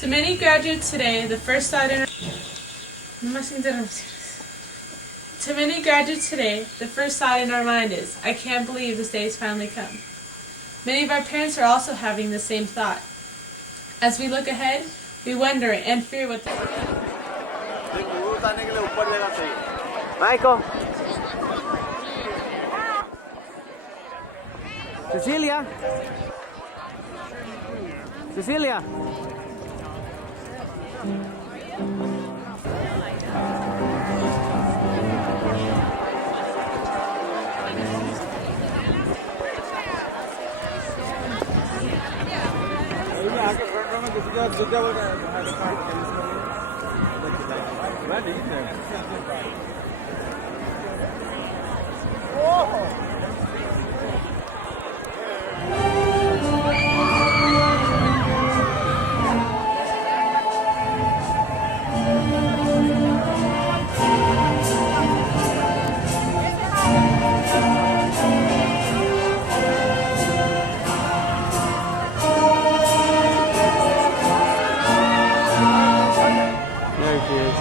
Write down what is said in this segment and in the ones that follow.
To many graduates today, the first thought in our mind is, I can't believe this day has finally come. Many of our parents are also having the same thought. As we look ahead, we wonder and fear what Michael. Cecilia. Cecilia. There she is.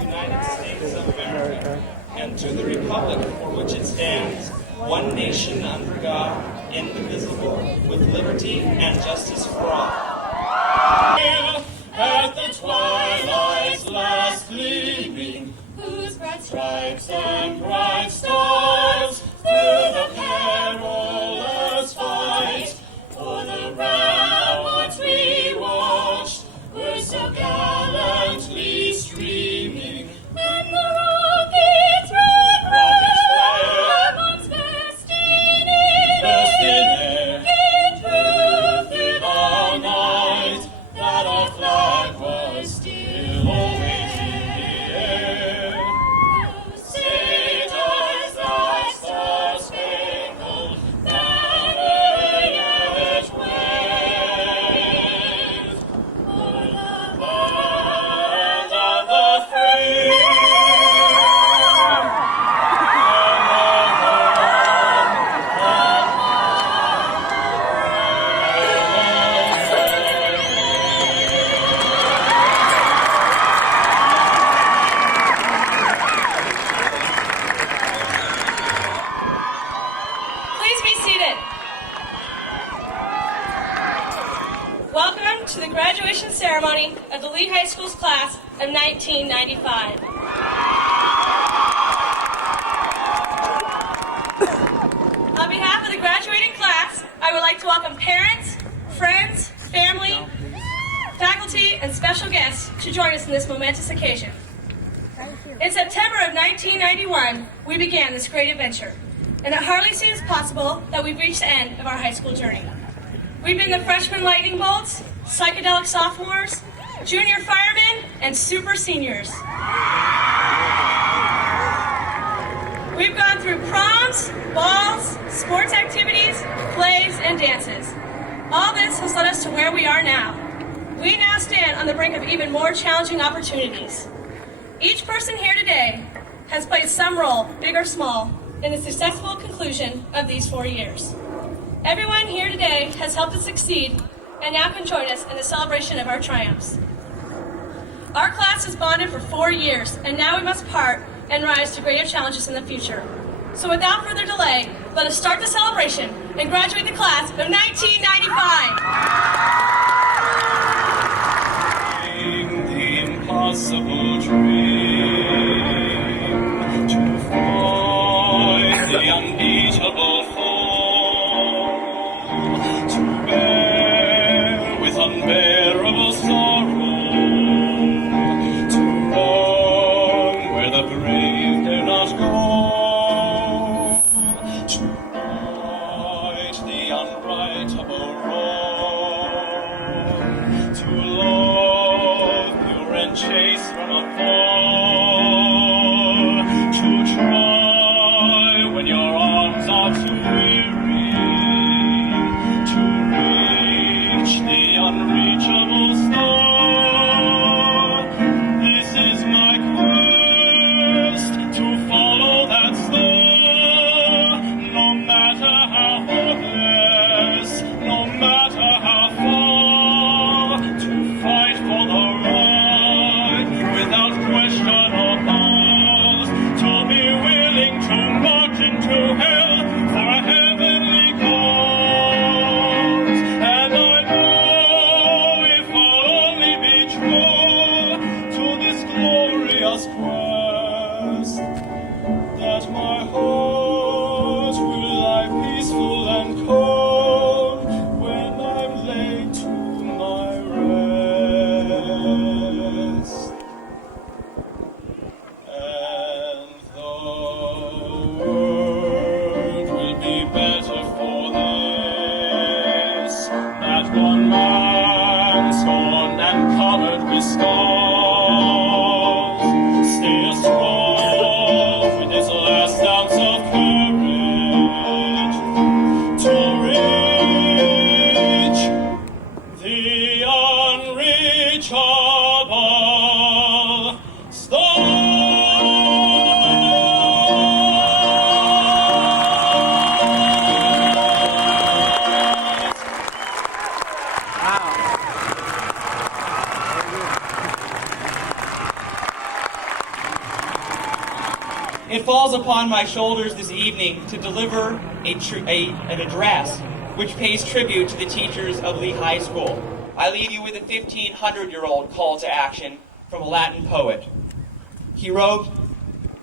United States of America, and to the republic for which it stands, one nation under God, indivisible, with liberty and justice for all. At the twilight's last gleaming, whose bright stripes and bright stars through the perilous fight for the ramparts we watched were so gallantly streaming, and the rockets red flare once burst in air, it proved through the night that our flag was still always in the air. Oh, state as thy star-spangled banner yet waved o'er the land of the free. Please be seated. Welcome to the graduation ceremony of the Leigh High School's class of 1995. On behalf of the graduating class, I would like to welcome parents, friends, family, faculty, and special guests to join us in this momentous occasion. In September of 1991, we began this great adventure, and it hardly seems possible that we've reached the end of our high school journey. We've been the freshman lightning bolts, psychedelic sophomores, junior firemen, and super seniors. We've gone through proms, balls, sports activities, plays, and dances. All this has led us to where we are now. We now stand on the brink of even more challenging opportunities. Each person here today has played some role, big or small, in the successful conclusion of these 4 years. Everyone here today has helped us succeed and now can join us in the celebration of our triumphs. Our class has bonded for 4 years, and now we must part and rise to greater challenges in the future. So without further delay, let us start the celebration and graduate the class of 1995. The impossible dream to find the unbeatable fall, to bear with unbearable sorrow, to roam where the brave dare not go, to right the unrightable wrong, to love pure and chaste from afar, to try when your arms are too weary, to reach the unreachable star. This is my quest, to follow that star, no matter how hopeless, no matter how far, to fight for the right without question or pause, to be willing to march into hell for a heavenly cause. And I know if I'll only be true to this glorious quest, that my heart will lie peaceful and cold when I'm laid to my rest. And the world will be better for this, that one man scorned and covered with scars still strong with his last ounce of courage to reach the unreachable star. It falls upon my shoulders this evening to deliver an address which pays tribute to the teachers of Leigh High School. I leave you with a 1,500-year-old call to action from a Latin poet. He wrote,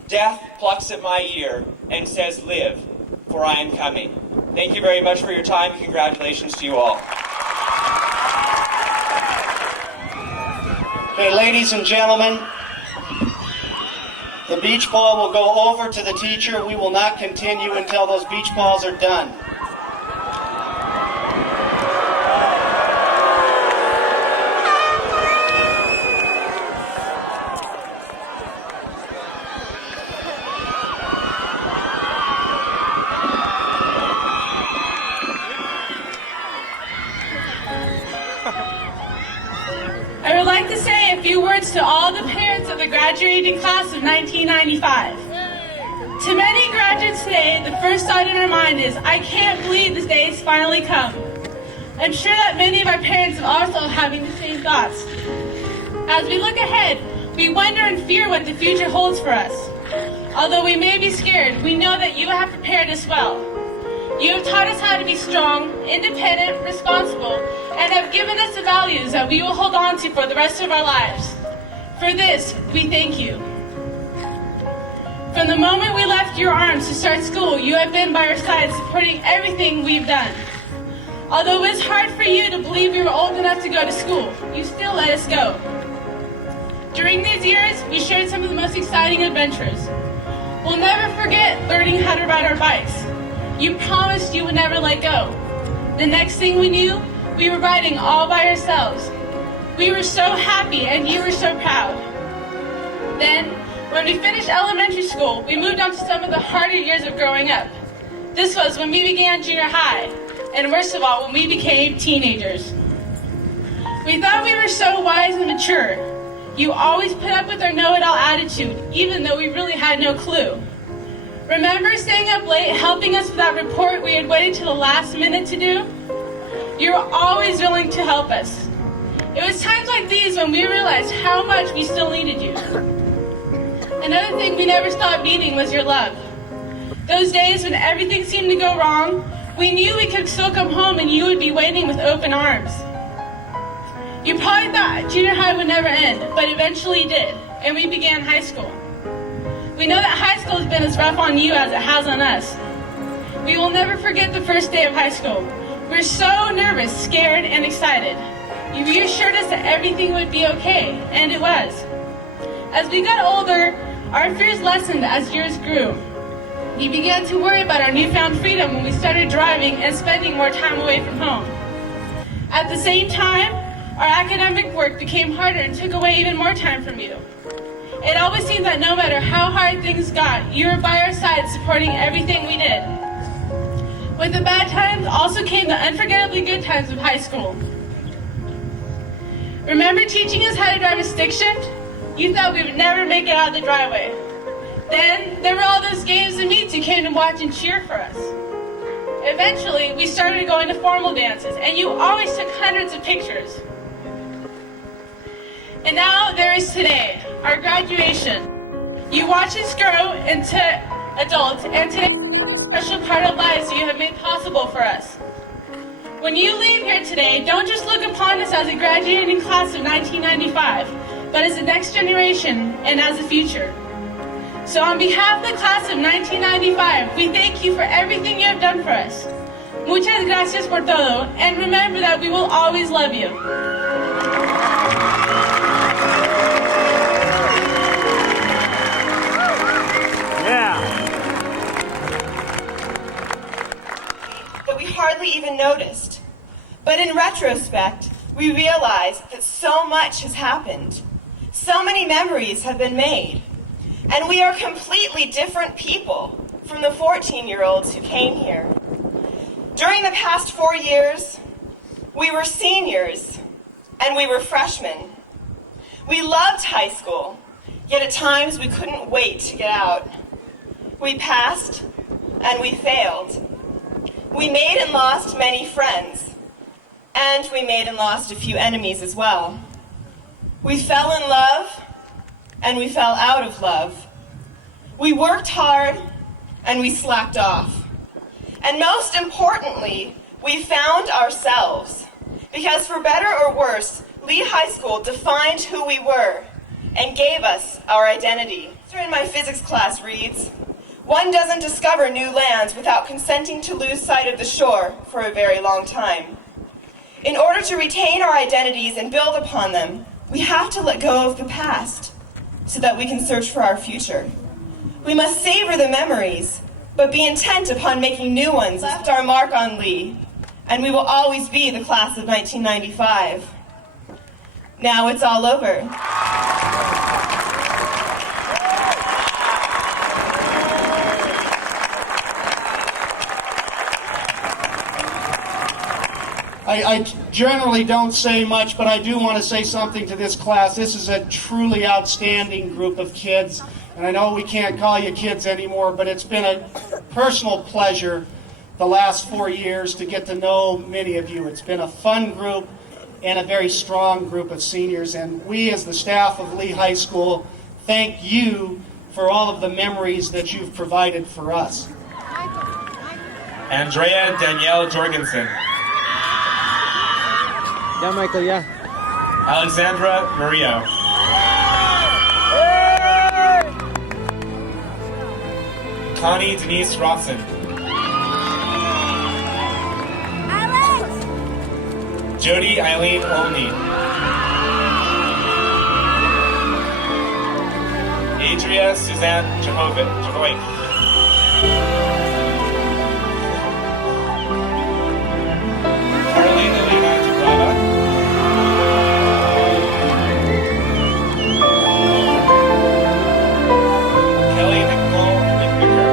"Death plucks at my ear and says, 'Live, for I am coming.'" Thank you very much for your time, and congratulations to you all. Okay, ladies and gentlemen, the beach ball will go over to the teacher. We will not continue until those beach balls are done. I would like to say a few words to all the parents of the graduating class of 1995. To many graduates today, the first thought in our mind is, I can't believe this day has finally come. I'm sure that many of our parents are also having the same thoughts. As we look ahead, we wonder and fear what the future holds for us. Although we may be scared, we know that you have prepared us well. You have taught us how to be strong, independent, responsible, and have given us the values that we will hold on to for the rest of our lives. For this, we thank you. From the moment we left your arms to start school, you have been by our side supporting everything we've done. Although it was hard for you to believe we were old enough to go to school, you still let us go. During these years, we shared some of the most exciting adventures. We'll never forget learning how to ride our bikes. You promised you would never let go. The next thing we knew, we were riding all by ourselves. We were so happy and you were so proud. Then, when we finished elementary school, we moved on to some of the harder years of growing up. This was when we began junior high. and worst of all, when we became teenagers. We thought we were so wise and mature. You always put up with our know-it-all attitude, even though we really had no clue. Remember staying up late, helping us with that report we had waited till the last minute to do? You were always willing to help us. It was times like these when we realized how much we still needed you. Another thing we never stopped needing was your love. Those days when everything seemed to go wrong, we knew we could still come home and you would be waiting with open arms. You probably thought junior high would never end, but eventually it did, and we began high school. We know that high school has been as rough on you as it has on us. We will never forget the first day of high school. We were so nervous, scared, and excited. You reassured us that everything would be okay, and it was. As we got older, our fears lessened as years grew. We began to worry about our newfound freedom when we started driving and spending more time away from home. At the same time, our academic work became harder and took away even more time from you. It always seemed that no matter how hard things got, you were by our side supporting everything we did. With the bad times also came the unforgettably good times of high school. Remember teaching us how to drive a stick shift? You thought we would never make it out of the driveway. Then there were all those games and meets you came to watch and cheer for us. Eventually, we started going to formal dances, and you always took hundreds of pictures. And now there is today, our graduation. You watch us grow into adults, and today is a special part of lives you have made possible for us. When you leave here today, don't just look upon us as a graduating class of 1995, but as the next generation and as the future. So on behalf of the class of 1995, we thank you for everything you have done for us. Muchas gracias por todo, and remember that we will always love you. That we hardly even noticed. But in retrospect, we realize that so much has happened. So many memories have been made. And we are completely different people from the 14-year-olds who came here. During the past 4 years, we were seniors and we were freshmen. We loved high school, yet at times we couldn't wait to get out. We passed and we failed. We made and lost many friends, and we made and lost a few enemies as well. We fell in love, and we fell out of love. We worked hard, and we slacked off. And most importantly, we found ourselves. Because for better or worse, Leigh High School defined who we were and gave us our identity. In my physics class reads, "One doesn't discover new lands without consenting to lose sight of the shore for a very long time." In order to retain our identities and build upon them, we have to let go of the past so that we can search for our future. We must savor the memories, but be intent upon making new ones. Left our mark on Leigh, and we will always be the class of 1995. Now it's all over. I generally don't say much, but I do want to say something to this class. This is a truly outstanding group of kids, and I know we can't call you kids anymore, but it's been a personal pleasure the last 4 years to get to know many of you. It's been a fun group and a very strong group of seniors, and we as the staff of Leigh High School thank you for all of the memories that you've provided for us. Andrea Danielle Jorgensen. Yeah, Michael, yeah. Alexandra Murillo. Connie Denise Rothson. Jody Eileen Olney. Adria Suzanne Javoy. Caroline Elena Dubrava. Kelly Nicole Licklicker.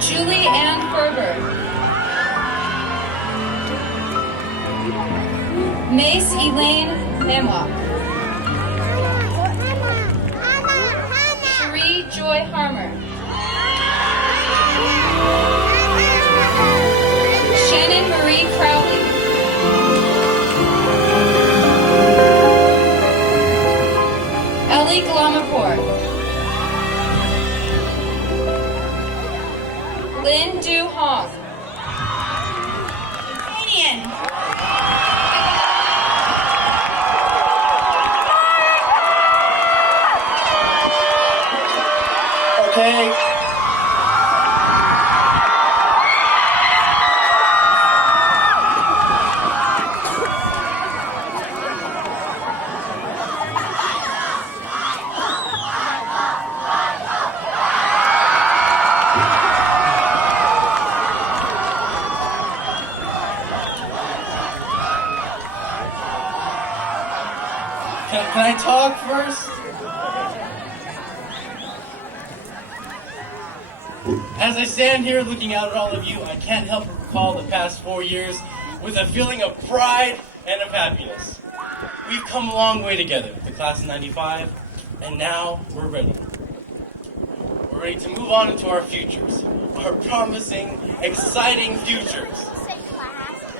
Julie Ann Ferber. Mace Elaine Mamlock. Cherie Joy Harmer. Shannon Marie Crowley. Ellie Glamapour. Lynn Du Hong. Canadian. Okay. Can I talk first? As I stand here looking out at all of you, I can't help but recall the past 4 years with a feeling of pride and of happiness. We've come a long way together, the class of 95, and now we're ready. We're ready to move on into our futures, our promising, exciting futures.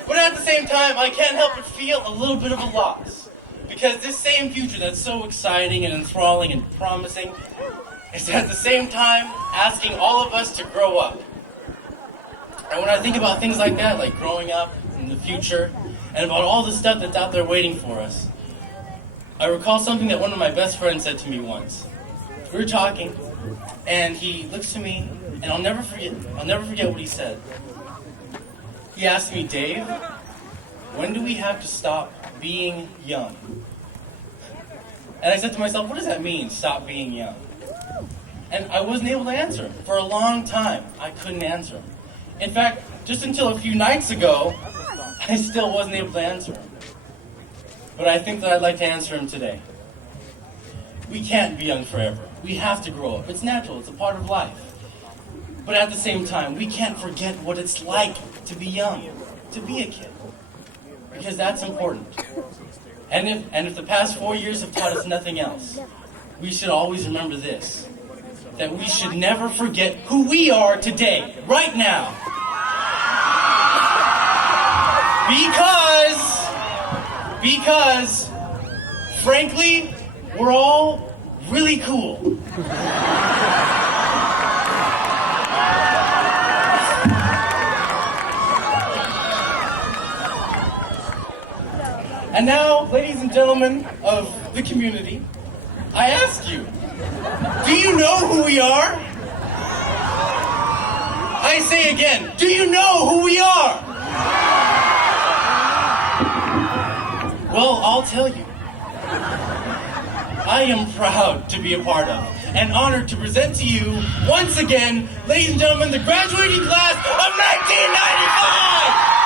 But at the same time, I can't help but feel a little bit of a loss, because this same future that's so exciting and enthralling and promising is at the same time asking all of us to grow up. And when I think about things like that, like growing up in the future, and about all the stuff that's out there waiting for us, I recall something that one of my best friends said to me once. We were talking, and he looks to me, and I'll never forget what he said. He asked me, "Dave, when do we have to stop being young?" And I said to myself, what does that mean, stop being young? And I wasn't able to answer him. For a long time, I couldn't answer him. In fact, just until a few nights ago, I still wasn't able to answer him. But I think that I'd like to answer him today. We can't be young forever. We have to grow up. It's natural. It's a part of life. But at the same time, we can't forget what it's like to be young, to be a kid. Because that's important. And if the past 4 years have taught us nothing else, we should always remember this. That we should never forget who we are today, right now. Because, frankly, we're all really cool. And now, ladies and gentlemen of the community, I ask you, do you know who we are? I say again, do you know who we are? Well, I'll tell you. I am proud to be a part of and honored to present to you, once again, ladies and gentlemen, the graduating class of 1995!